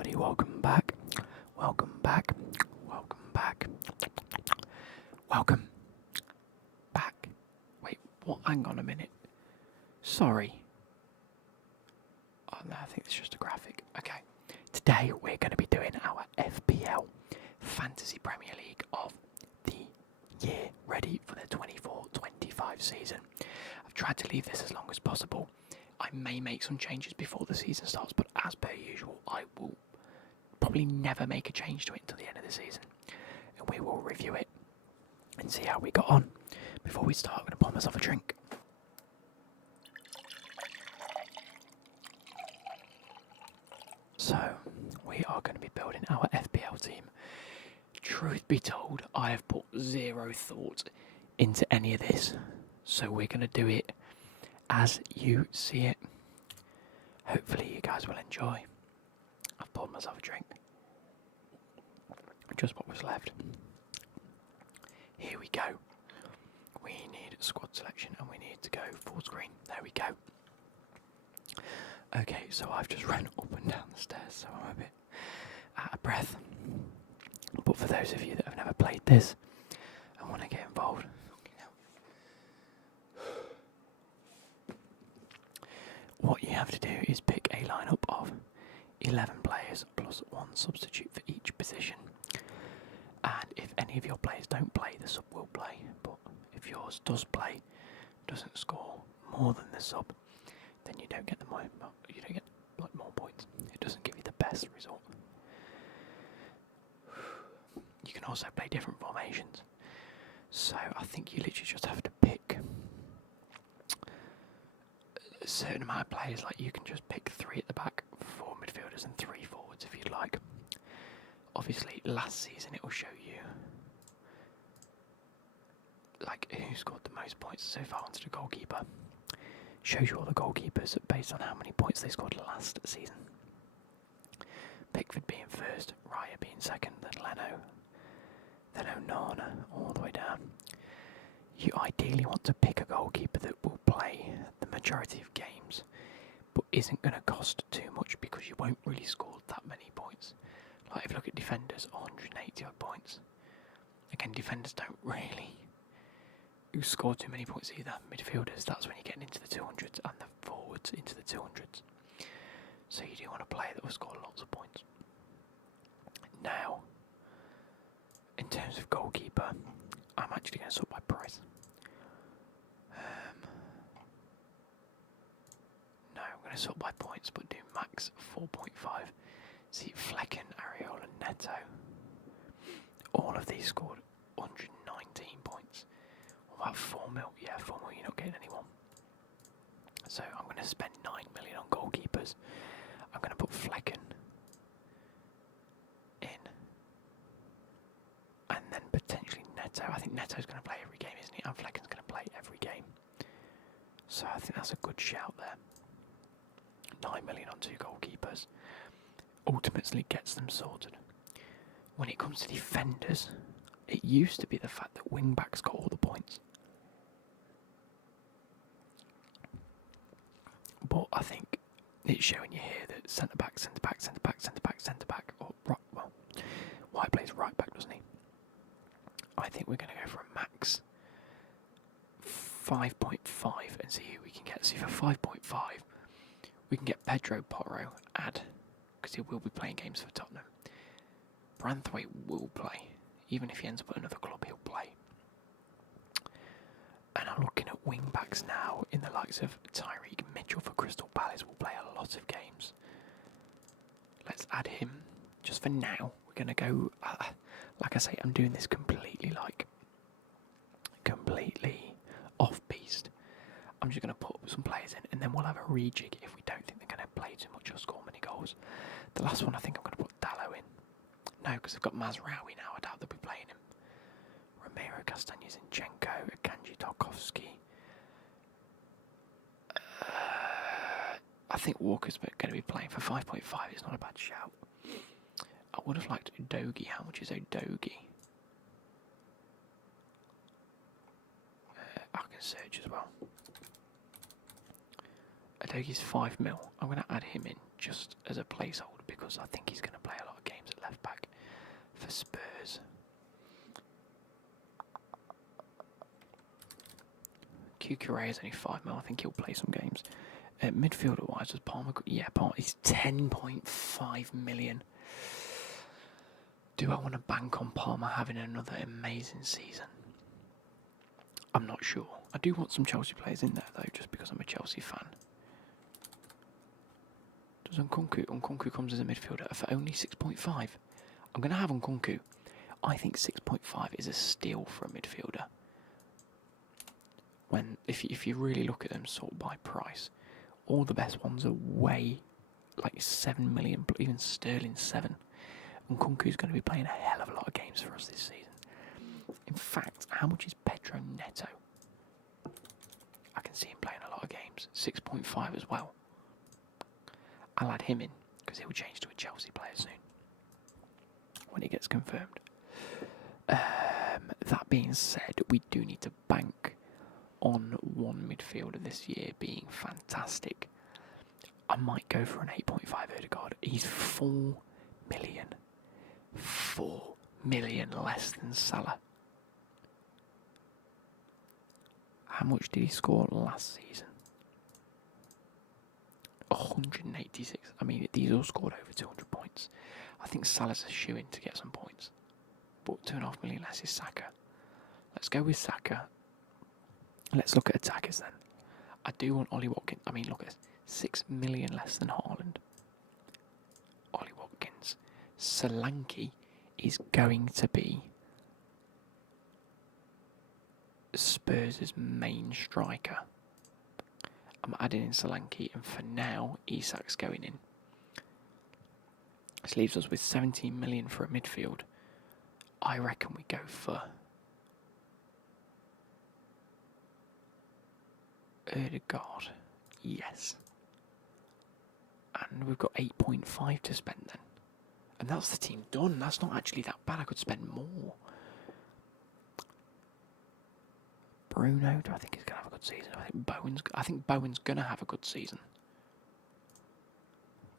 everybody, welcome back. Welcome back. Welcome back. Welcome back. Wait, what? Hang on a minute. Sorry. Oh no, I think it's just a graphic. Okay. Today we're going to be doing our FPL Fantasy Premier League of the year, ready for the 24-25 season. I've tried to leave this as long as possible. I may make some changes before the season starts, but as per usual, I will probably never make a change to it until the end of the season. And we will review it and see how we got on. Before we start, I'm going to pour myself a drink. So, we are going to be building our FPL team. Truth be told, I have put zero thought into any of this. So we're going to do it as you see it. Hopefully you guys will enjoy. I've poured myself a drink. Just what was left. Here we go. We need squad selection and we need to go full screen. There we go. Okay, so I've just run up and down the stairs, so I'm a bit out of breath. But for those of you that have never played this and want to get involved, what you have to do is pick a lineup of 11 players plus one substitute for each position. And if any of your players don't play, the sub will play. But if yours does play, doesn't score more than the sub, then you don't get more points. It doesn't give you the best result. You can also play different formations. So I think you literally just have to pick a certain amount of players. Like you can just pick 3 at the back, 4 midfielders and 3 forwards if you'd like. Obviously last season it will show you like who scored the most points so far onto the goalkeeper. Shows you all the goalkeepers based on how many points they scored last season. Pickford being first, Raya being second, then Leno, then Onana, all the way down. You ideally want to pick a goalkeeper that will play the majority of games, but isn't going to cost too much because you won't really score that many points. Like if you look at defenders, 180 odd points. Again, defenders don't really score too many points either. Midfielders, that's when you're getting into the 200s, and the forwards into the 200s. So you do want a player that will score lots of points. Now, in terms of goalkeeper, I'm actually going to sort by price. No, I'm going to sort by points, but do max 4.5. See, Flecken, Areola, Neto. All of these scored 119 points. About 4 mil. Yeah, 4 mil, you're not getting anyone. So I'm going to spend 9 million on goalkeepers. I'm going to put Flecken in. And then potentially Neto. I think Neto's going to play every game, isn't he? And Flecken's going to play every game. So I think that's a good shout there. 9 million on 2 goalkeepers. Ultimately gets them sorted. When it comes to defenders, it used to be the fact that wing-backs got all the points. But I think it's showing you here that centre-back, centre-back, centre-back, centre-back, centre-back, or White plays right-back, doesn't he? I think we're going to go for a max 5.5 and see who we can get. See, for 5.5, we can get Pedro Porro, because he will be playing games for Tottenham. Branthwaite will play. Even if he ends up at another club, he'll play. And I'm looking at wing-backs now in the likes of Tyreek Mitchell for Crystal Palace will play a lot of games. Let's add him. Just for now, we're going to go, like I say, I'm doing this completely off-piste. I'm just going to put some players in and then we'll have a rejig if we don't think they're going to play too much or score many goals. The last one I think I'm going to put Dallo in. No, because I've got Mazraoui now. I doubt they'll be playing him. Romero, Castagne, Zinchenko, Akanji, Tarkovsky. I think Walker's going to be playing for 5.5. It's not a bad shout. I would have liked Udogie. How much is Udogie? I can search as well. Udogie's 5 mil. I'm going to add him in just as a placeholder because I think he's going to play a lot of games at left back for Spurs. Cucurella is only 5 mil. I think he'll play some games. Midfielder wise, was Palmer? Yeah, Palmer. He's 10.5 million. Do I want to bank on Palmer having another amazing season? I'm not sure. I do want some Chelsea players in there though, just because I'm a Chelsea fan. Does Nkunku? Nkunku comes as a midfielder for only 6.5. I'm going to have Nkunku. I think 6.5 is a steal for a midfielder. When if you really look at them sort of by price, all the best ones are way like 7 million, even Sterling 7. And Nkunku's going to be playing a hell of a lot of games for us this season. In fact, how much is Pedro Neto? I can see him playing a lot of games. 6.5 as well. I'll add him in because he'll change to a Chelsea player soon when he gets confirmed. That being said, we do need to bank on one midfielder this year being fantastic. I might go for an 8.5 Odegaard. He's 4 million. 4 million less than Salah. How much did he score last season? 186. I mean, these all scored over 200 points. I think Salah's a shoe-in to get some points. But 2.5 million less is Saka. Let's go with Saka. Let's look at attackers then. I do want Ollie Watkins. I mean, look at 6 million less than Haaland. Ollie Watkins. Solanke is going to be Spurs' main striker. I'm adding in Solanke, and for now, Isak's going in. This leaves us with 17 million for a midfield. I reckon we go for Odegaard. Yes. And we've got 8.5 to spend then. And that's the team done. That's not actually that bad. I could spend more. Bruno, do I think he's going to have a good season? I think Bowen's going to have a good season.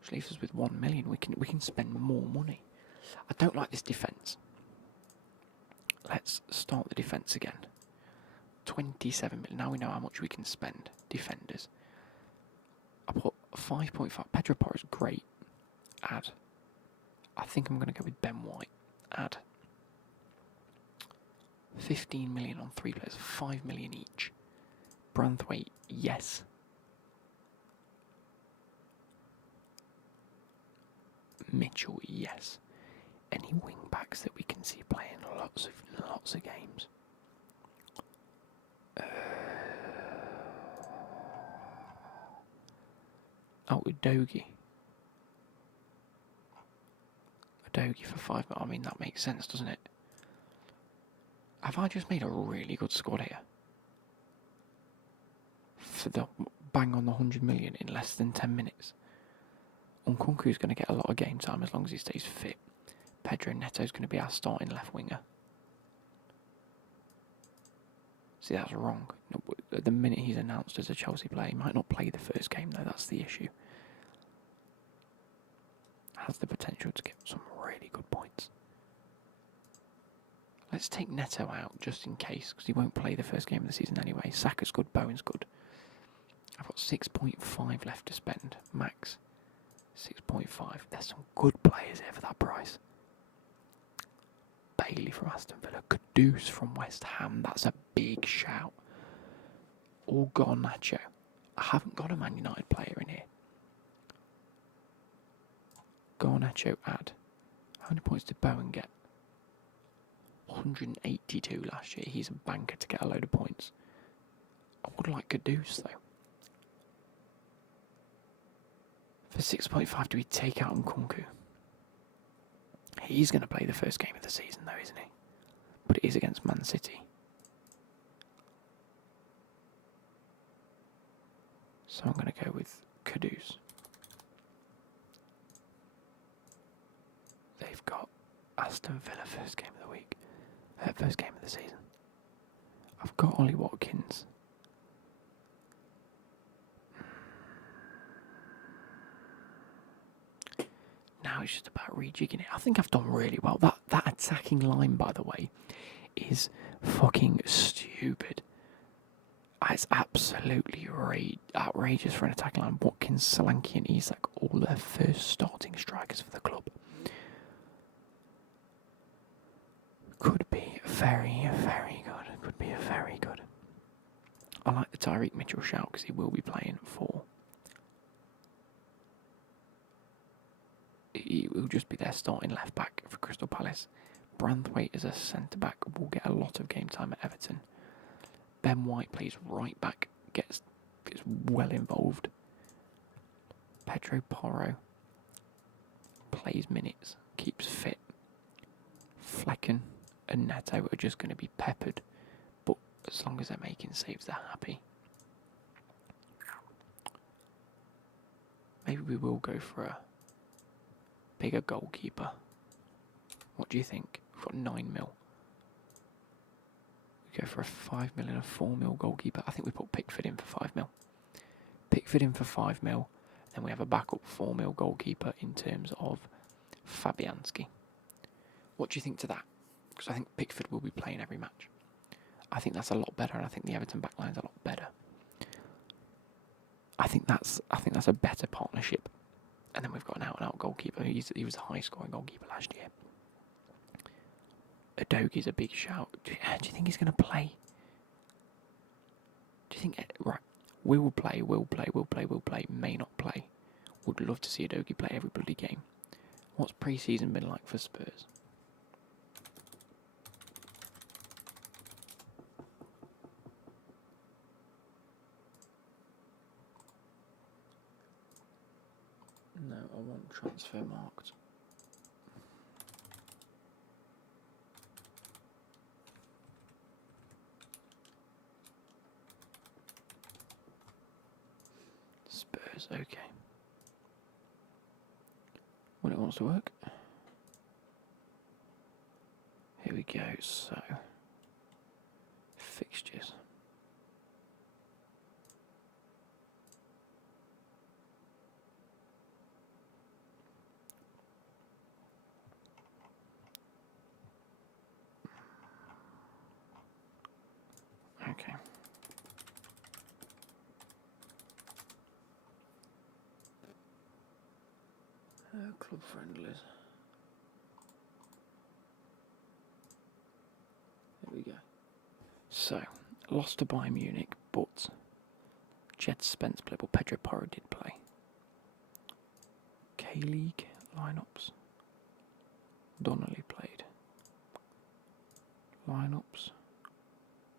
Which leaves us with 1 million. We can spend more money. I don't like this defence. Let's start the defence again. 27 million. Now we know how much we can spend. Defenders. I put 5.5. Pedro Porro's great. Add. I think I'm going to go with Ben White. Add. 15 million on 3 players. 5 million each. Branthwaite, yes. Mitchell, yes. Any wing backs that we can see playing lots of games. Udogie. Udogie for 5. I mean, that makes sense, doesn't it? Have I just made a really good squad here? For the bang on the 100 million in less than 10 minutes. Nkunku's going to get a lot of game time as long as he stays fit. Pedro Neto's going to be our starting left winger. See, that's wrong. No, at the minute he's announced as a Chelsea player, he might not play the first game though, that's the issue. Has the potential to get some really good points. Let's take Neto out just in case, because he won't play the first game of the season anyway. Saka's good, Bowen's good. I've got 6.5 left to spend, max. 6.5. There's some good players here for that price. Bailey from Aston Villa, Kudus from West Ham. That's a big shout. Or Garnacho. I haven't got a Man United player in here. Garnacho add. How many points did Bowen get? 182 last year. He's a banker to get a load of points. I would like Kudus though. For 6.5, do we take out Nkunku? He's going to play the first game of the season though, isn't he? But it is against Man City. So I'm going to go with Kudus. They've got Aston Villa first game of the week. First game of the season. I've got Ollie Watkins. it's just about rejigging it. I think I've done really well. That attacking line, by the way, is fucking stupid. It's absolutely outrageous for an attacking line. Watkins, Solanke and Isak, all their first starting strikers for the club. Could be very, very good. Could be very good. I like the Tyreek Mitchell shout because he will be playing for... He will just be their starting left back for Crystal Palace. Branthwaite as a centre back will get a lot of game time at Everton. Ben White plays right back, gets well involved. Pedro Porro plays minutes, keeps fit. Flecken and Neto are just going to be peppered, but as long as they're making saves, they're happy. Maybe we will go for a bigger goalkeeper. What do you think? We've got 9 mil. We go for a 5 mil and a 4 mil goalkeeper. I think we put Pickford in for 5 mil. Pickford in for 5 mil. Then we have a backup 4 mil goalkeeper in terms of Fabianski. What do you think to that? Because I think Pickford will be playing every match. I think that's a lot better, and I think the Everton backline's a lot better. I think that's a better partnership. And then we've got an out-and-out goalkeeper. He was a high-scoring goalkeeper last year. Udogi's a big shout. Do you think he's going to play? Do you think... Right. Will play, may not play. Would love to see Udogi play every bloody game. What's pre-season been like for Spurs? No, I want transfer marked. Spurs, okay. When it wants to work. Here we go, so... Fixtures. Okay. Club friendlies. There we go. So, lost to Bayern Munich, but Jed Spence played, but Pedro Porro did play. K-League lineups. Donnelly played. Lineups.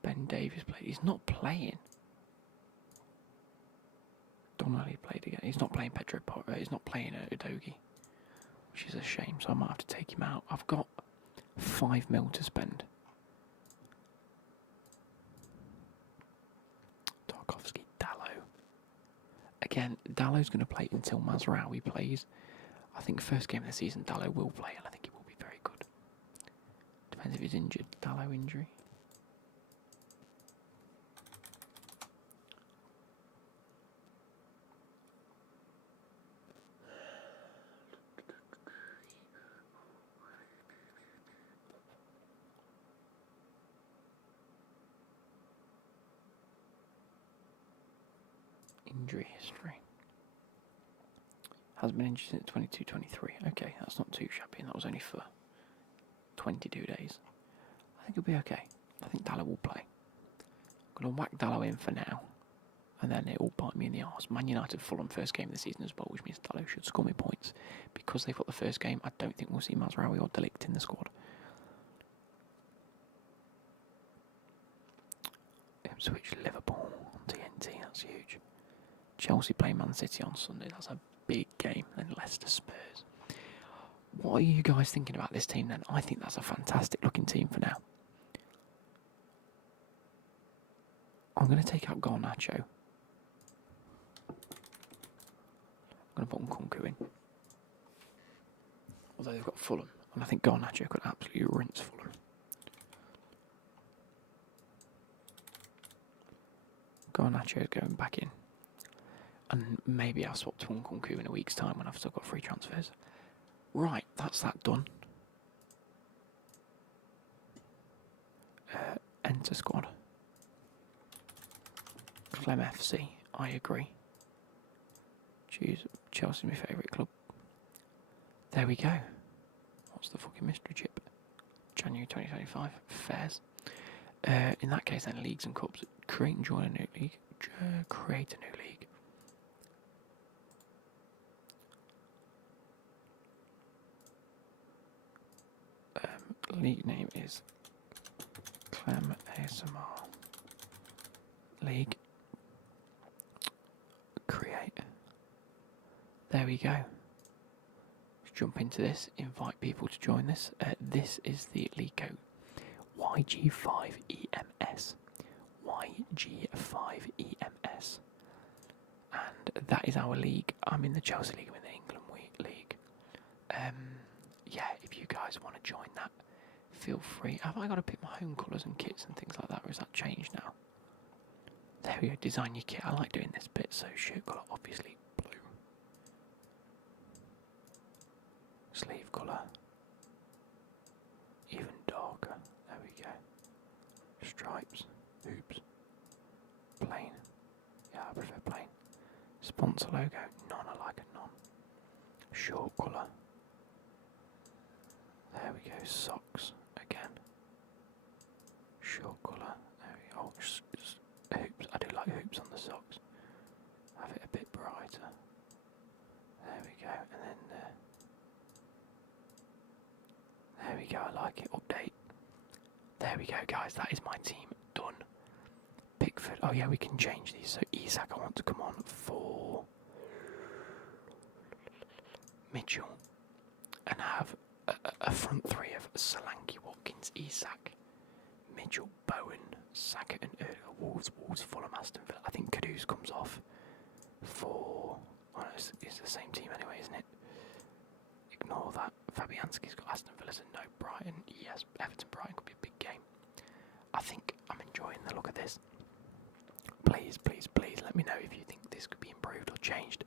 Ben Davies played. He's not playing. Donnelly played again. He's not playing Pedro Porro. He's not playing Udogi, which is a shame, so I might have to take him out. I've got 5 mil to spend. Tarkovsky, Dalot. Again, Dallow's going to play until Mazraoui plays. I think first game of the season, Dalot will play, and I think he will be very good. Depends if he's injured. Dalot injury. Injury history. Has been injured since 22-23. Okay, that's not too shabby, and that was only for 22 days. I think it'll be okay. I think Dalot will play. I'm going to whack Dalot in for now, and then it will bite me in the arse. Man United Fulham first game of the season as well, which means Dalot should score me points. Because they've got the first game, I don't think we'll see Mazraoui or Delict in the squad. Ipswich Liverpool on TNT, that's huge. Chelsea play Man City on Sunday, that's a big game, and Leicester Spurs. What are you guys thinking about this team then? I think that's a fantastic looking team for now. I'm going to take out Garnacho. I'm going to put Nkunku in. Although they've got Fulham, and I think Garnacho could absolutely rinse Fulham. Garnacho's going back in. And maybe I'll swap to Nkunku in a week's time when I've still got free transfers. Right, that's that done. Enter squad. Clem FC, I agree. Choose Chelsea, my favourite club. There we go. What's the fucking mystery chip? January 2025. Fairs. In that case, then leagues and cups. Create and join a new league. Create a new league. League name is Clem ASMR League. Create. There we go. Let's jump into this. Invite people to join this. This is the league code. YG5EMS. YG5EMS. And that is our league. I'm in the Chelsea League, I'm in the England League. Yeah, if you guys want to join that, feel free. Have I got to pick my home colours and kits and things like that, or has that changed now? There we go, design your kit. I like doing this bit, so shirt colour, obviously blue. Sleeve colour, even darker. There we go. Stripes, hoops, plain. Yeah, I prefer plain. Sponsor logo, none. I like a none. Short colour. There we go. Socks again. Short colour. There we go. Hoops. I do like hoops on the socks. Have it a bit brighter. There we go. And then there we go. I like it. Update. There we go, guys. That is my team done. Pickford. Oh yeah, we can change these. So Isak, I want to come on for Mitchell and have a front three of Solanke, Watkins, Isak, Mitchell, Bowen, Saka, and Wolves, Fulham, Aston Villa. I think Kudus comes off for. Oh, no, it's the same team anyway, isn't it? Ignore that. Fabianski's got Aston Villa, and no Brighton. Yes, Everton Brighton could be a big game. I think I'm enjoying the look of this. Please, please, please let me know if you think this could be improved or changed.